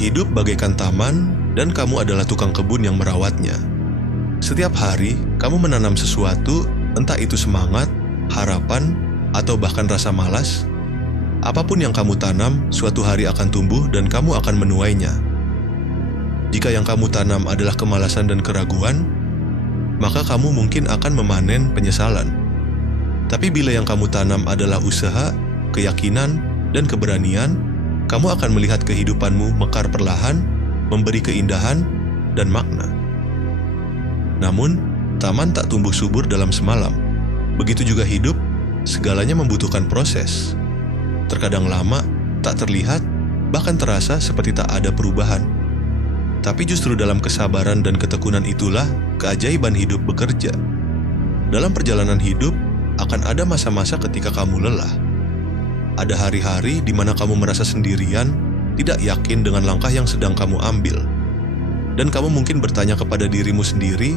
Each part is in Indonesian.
Hidup bagaikan taman, dan kamu adalah tukang kebun yang merawatnya. Setiap hari, kamu menanam sesuatu, entah itu semangat, harapan, atau bahkan rasa malas. Apapun yang kamu tanam, suatu hari akan tumbuh dan kamu akan menuainya. Jika yang kamu tanam adalah kemalasan dan keraguan, maka kamu mungkin akan memanen penyesalan. Tapi bila yang kamu tanam adalah usaha, keyakinan, dan keberanian, kamu akan melihat kehidupanmu mekar perlahan, memberi keindahan dan makna. Namun, taman tak tumbuh subur dalam semalam. Begitu juga hidup, segalanya membutuhkan proses. Terkadang lama, tak terlihat, bahkan terasa seperti tak ada perubahan. Tapi justru dalam kesabaran dan ketekunan itulah keajaiban hidup bekerja. Dalam perjalanan hidup, akan ada masa-masa ketika kamu lelah. Ada hari-hari di mana kamu merasa sendirian, tidak yakin dengan langkah yang sedang kamu ambil. Dan kamu mungkin bertanya kepada dirimu sendiri,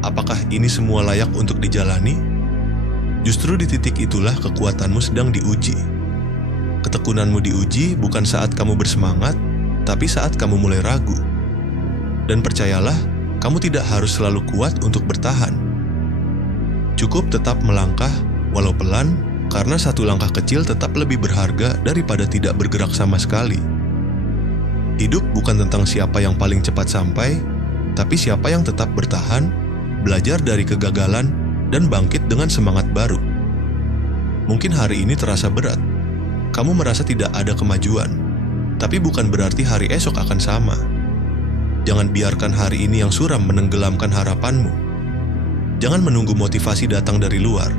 apakah ini semua layak untuk dijalani? Justru di titik itulah kekuatanmu sedang diuji. Ketekunanmu diuji bukan saat kamu bersemangat, tapi saat kamu mulai ragu. Dan percayalah, kamu tidak harus selalu kuat untuk bertahan. Cukup tetap melangkah, walau pelan, karena satu langkah kecil tetap lebih berharga daripada tidak bergerak sama sekali. Hidup bukan tentang siapa yang paling cepat sampai, tapi siapa yang tetap bertahan, belajar dari kegagalan, dan bangkit dengan semangat baru. Mungkin hari ini terasa berat. Kamu merasa tidak ada kemajuan, tapi bukan berarti hari esok akan sama. Jangan biarkan hari ini yang suram menenggelamkan harapanmu. Jangan menunggu motivasi datang dari luar.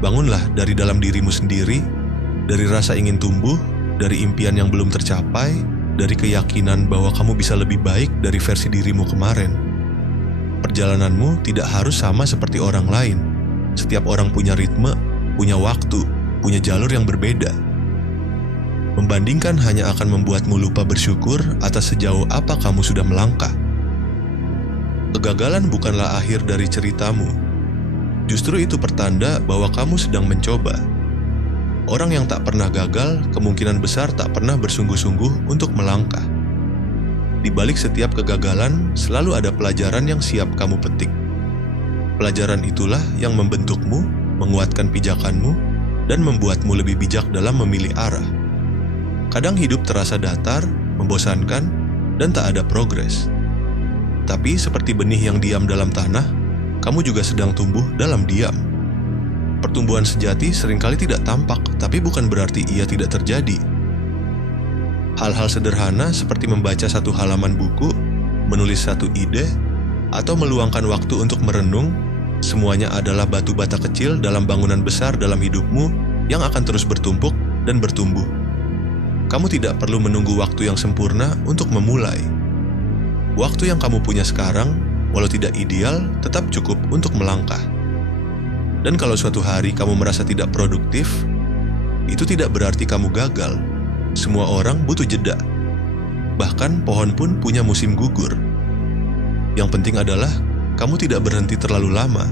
Bangunlah dari dalam dirimu sendiri, dari rasa ingin tumbuh, dari impian yang belum tercapai, dari keyakinan bahwa kamu bisa lebih baik dari versi dirimu kemarin. Perjalananmu tidak harus sama seperti orang lain. Setiap orang punya ritme, punya waktu, punya jalur yang berbeda. Membandingkan hanya akan membuatmu lupa bersyukur atas sejauh apa kamu sudah melangkah. Kegagalan bukanlah akhir dari ceritamu. Justru itu pertanda bahwa kamu sedang mencoba. Orang yang tak pernah gagal kemungkinan besar tak pernah bersungguh-sungguh untuk melangkah. Di balik setiap kegagalan selalu ada pelajaran yang siap kamu petik. Pelajaran itulah yang membentukmu, menguatkan pijakanmu, dan membuatmu lebih bijak dalam memilih arah. Kadang hidup terasa datar, membosankan, dan tak ada progres. Tapi seperti benih yang diam dalam tanah, kamu juga sedang tumbuh dalam diam. Pertumbuhan sejati seringkali tidak tampak, tapi bukan berarti ia tidak terjadi. Hal-hal sederhana seperti membaca satu halaman buku, menulis satu ide, atau meluangkan waktu untuk merenung, semuanya adalah batu bata kecil dalam bangunan besar dalam hidupmu yang akan terus bertumpuk dan bertumbuh. Kamu tidak perlu menunggu waktu yang sempurna untuk memulai. Waktu yang kamu punya sekarang, walau tidak ideal, tetap cukup untuk melangkah. Dan kalau suatu hari kamu merasa tidak produktif, itu tidak berarti kamu gagal. Semua orang butuh jeda. Bahkan pohon pun punya musim gugur. Yang penting adalah kamu tidak berhenti terlalu lama.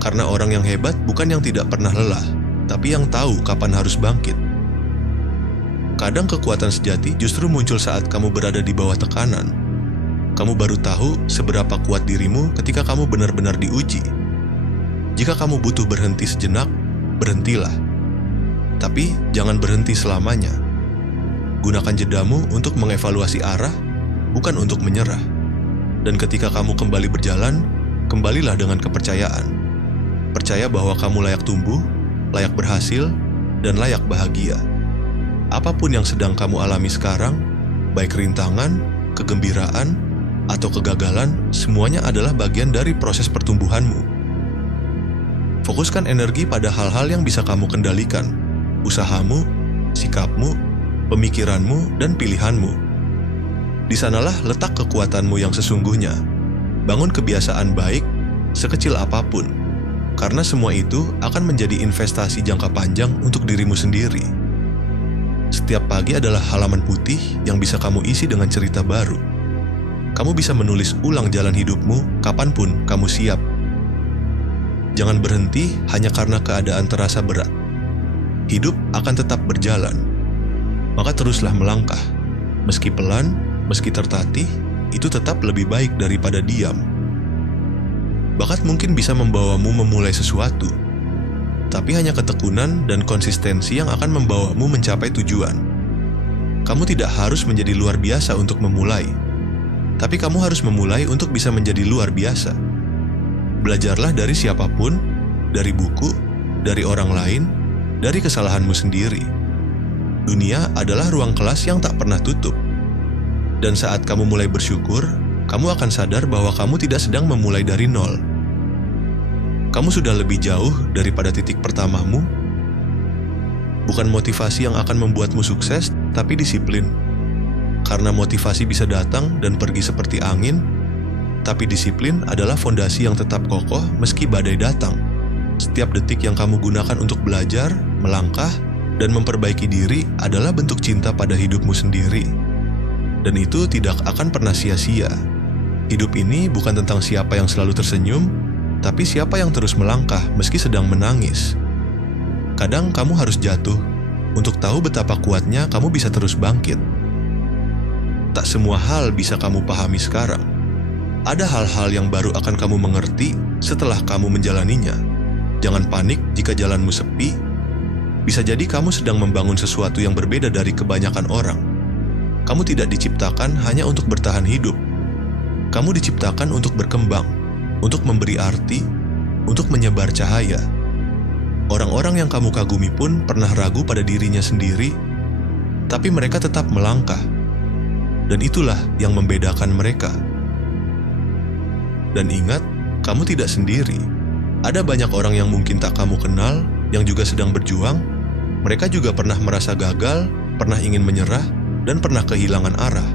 Karena orang yang hebat bukan yang tidak pernah lelah, tapi yang tahu kapan harus bangkit. Kadang kekuatan sejati justru muncul saat kamu berada di bawah tekanan. Kamu baru tahu seberapa kuat dirimu ketika kamu benar-benar diuji. Jika kamu butuh berhenti sejenak, berhentilah. Tapi jangan berhenti selamanya. Gunakan jedamu untuk mengevaluasi arah, bukan untuk menyerah. Dan ketika kamu kembali berjalan, kembalilah dengan kepercayaan. Percaya bahwa kamu layak tumbuh, layak berhasil, dan layak bahagia. Apapun yang sedang kamu alami sekarang, baik rintangan, kegembiraan, atau kegagalan, semuanya adalah bagian dari proses pertumbuhanmu. Fokuskan energi pada hal-hal yang bisa kamu kendalikan, usahamu, sikapmu, pemikiranmu, dan pilihanmu. Di sanalah letak kekuatanmu yang sesungguhnya. Bangun kebiasaan baik, sekecil apapun, karena semua itu akan menjadi investasi jangka panjang untuk dirimu sendiri. Setiap pagi adalah halaman putih yang bisa kamu isi dengan cerita baru. Kamu bisa menulis ulang jalan hidupmu kapanpun kamu siap. Jangan berhenti hanya karena keadaan terasa berat. Hidup akan tetap berjalan. Maka teruslah melangkah. Meski pelan, Meski tertatih, itu tetap lebih baik daripada diam. Bakat mungkin bisa membawamu memulai sesuatu, tapi hanya ketekunan dan konsistensi yang akan membawamu mencapai tujuan. Kamu tidak harus menjadi luar biasa untuk memulai, tapi kamu harus memulai untuk bisa menjadi luar biasa. Belajarlah dari siapapun, dari buku, dari orang lain, dari kesalahanmu sendiri. Dunia adalah ruang kelas yang tak pernah tutup. Dan saat kamu mulai bersyukur, kamu akan sadar bahwa kamu tidak sedang memulai dari nol. Kamu sudah lebih jauh daripada titik pertamamu. Bukan motivasi yang akan membuatmu sukses, tapi disiplin. Karena motivasi bisa datang dan pergi seperti angin, tapi disiplin adalah fondasi yang tetap kokoh meski badai datang. Setiap detik yang kamu gunakan untuk belajar, melangkah, dan memperbaiki diri adalah bentuk cinta pada hidupmu sendiri. Dan itu tidak akan pernah sia-sia. Hidup ini bukan tentang siapa yang selalu tersenyum, tapi siapa yang terus melangkah meski sedang menangis. Kadang kamu harus jatuh untuk tahu betapa kuatnya kamu bisa terus bangkit. Tak semua hal bisa kamu pahami sekarang. Ada hal-hal yang baru akan kamu mengerti setelah kamu menjalaninya. Jangan panik jika jalanmu sepi. Bisa jadi kamu sedang membangun sesuatu yang berbeda dari kebanyakan orang. Kamu tidak diciptakan hanya untuk bertahan hidup. Kamu diciptakan untuk berkembang, untuk memberi arti, untuk menyebar cahaya. Orang-orang yang kamu kagumi pun pernah ragu pada dirinya sendiri, tapi mereka tetap melangkah. Dan itulah yang membedakan mereka. Dan ingat, kamu tidak sendiri. Ada banyak orang yang mungkin tak kamu kenal, yang juga sedang berjuang. Mereka juga pernah merasa gagal, pernah ingin menyerah, dan pernah kehilangan arah.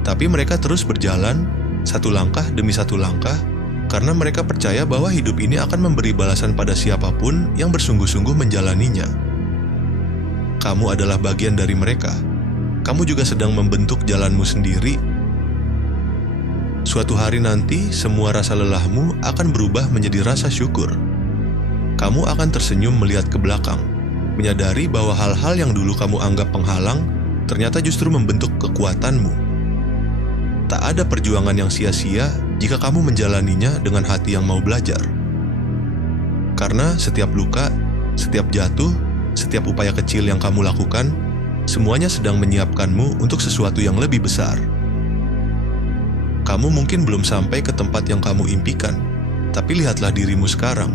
Tapi mereka terus berjalan, satu langkah demi satu langkah, karena mereka percaya bahwa hidup ini akan memberi balasan pada siapapun yang bersungguh-sungguh menjalaninya. Kamu adalah bagian dari mereka. Kamu juga sedang membentuk jalanmu sendiri. Suatu hari nanti, semua rasa lelahmu akan berubah menjadi rasa syukur. Kamu akan tersenyum melihat ke belakang, menyadari bahwa hal-hal yang dulu kamu anggap penghalang ternyata justru membentuk kekuatanmu. Tak ada perjuangan yang sia-sia jika kamu menjalaninya dengan hati yang mau belajar. Karena setiap luka, setiap jatuh, setiap upaya kecil yang kamu lakukan, semuanya sedang menyiapkanmu untuk sesuatu yang lebih besar. Kamu mungkin belum sampai ke tempat yang kamu impikan, tapi lihatlah dirimu sekarang.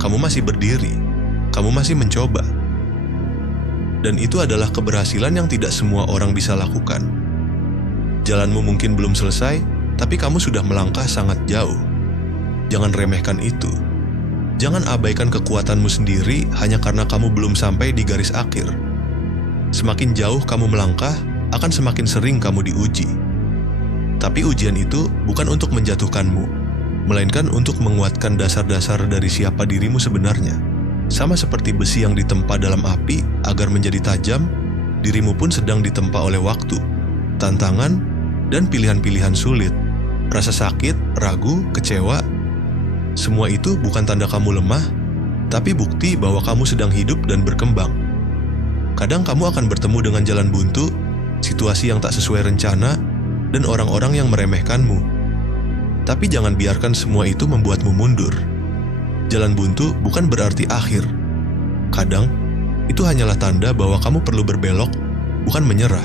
Kamu masih berdiri, kamu masih mencoba. Dan itu adalah keberhasilan yang tidak semua orang bisa lakukan. Jalanmu mungkin belum selesai, tapi kamu sudah melangkah sangat jauh. Jangan remehkan itu. Jangan abaikan kekuatanmu sendiri hanya karena kamu belum sampai di garis akhir. Semakin jauh kamu melangkah, akan semakin sering kamu diuji. Tapi ujian itu bukan untuk menjatuhkanmu, melainkan untuk menguatkan dasar-dasar dari siapa dirimu sebenarnya. Sama seperti besi yang ditempa dalam api agar menjadi tajam, dirimu pun sedang ditempa oleh waktu, tantangan, dan pilihan-pilihan sulit. Rasa sakit, ragu, kecewa, semua itu bukan tanda kamu lemah, tapi bukti bahwa kamu sedang hidup dan berkembang. Kadang kamu akan bertemu dengan jalan buntu, situasi yang tak sesuai rencana, dan orang-orang yang meremehkanmu. Tapi jangan biarkan semua itu membuatmu mundur. Jalan buntu bukan berarti akhir. Kadang, itu hanyalah tanda bahwa kamu perlu berbelok, bukan menyerah.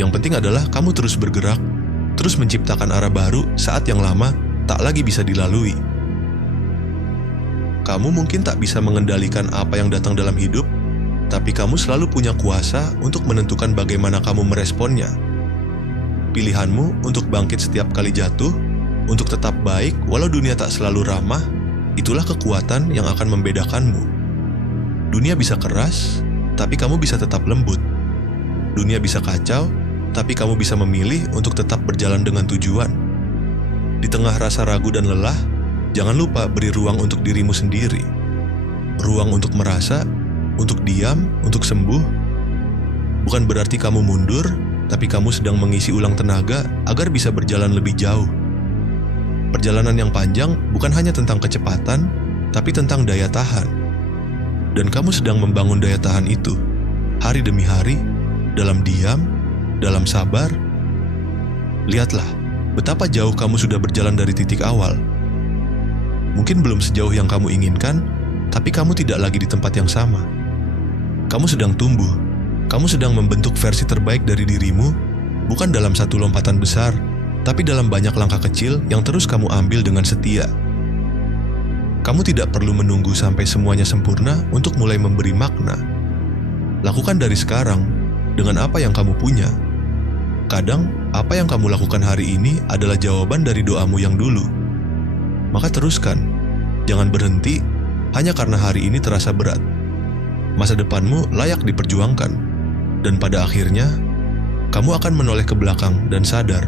Yang penting adalah kamu terus bergerak, terus menciptakan arah baru saat yang lama tak lagi bisa dilalui. Kamu mungkin tak bisa mengendalikan apa yang datang dalam hidup, tapi kamu selalu punya kuasa untuk menentukan bagaimana kamu meresponnya. Pilihanmu untuk bangkit setiap kali jatuh, untuk tetap baik walau dunia tak selalu ramah, itulah kekuatan yang akan membedakanmu. Dunia bisa keras, tapi kamu bisa tetap lembut. Dunia bisa kacau, tapi kamu bisa memilih untuk tetap berjalan dengan tujuan. Di tengah rasa ragu dan lelah, jangan lupa beri ruang untuk dirimu sendiri. Ruang untuk merasa, untuk diam, untuk sembuh. Bukan berarti kamu mundur, tapi kamu sedang mengisi ulang tenaga agar bisa berjalan lebih jauh. Perjalanan yang panjang bukan hanya tentang kecepatan, tapi tentang daya tahan. Dan kamu sedang membangun daya tahan itu, hari demi hari, dalam diam, dalam sabar, Lihatlah, betapa jauh kamu sudah berjalan dari titik awal. Mungkin belum sejauh yang kamu inginkan, tapi kamu tidak lagi di tempat yang sama. Kamu sedang tumbuh, kamu sedang membentuk versi terbaik dari dirimu, bukan dalam satu lompatan besar, tapi dalam banyak langkah kecil yang terus kamu ambil dengan setia. Kamu tidak perlu menunggu sampai semuanya sempurna untuk mulai memberi makna. Lakukan dari sekarang, dengan apa yang kamu punya. Kadang, apa yang kamu lakukan hari ini adalah jawaban dari doamu yang dulu. Maka teruskan, jangan berhenti hanya karena hari ini terasa berat. Masa depanmu layak diperjuangkan, dan pada akhirnya, kamu akan menoleh ke belakang dan sadar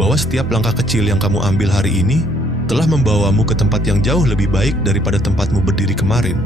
bahwa setiap langkah kecil yang kamu ambil hari ini telah membawamu ke tempat yang jauh lebih baik daripada tempatmu berdiri kemarin.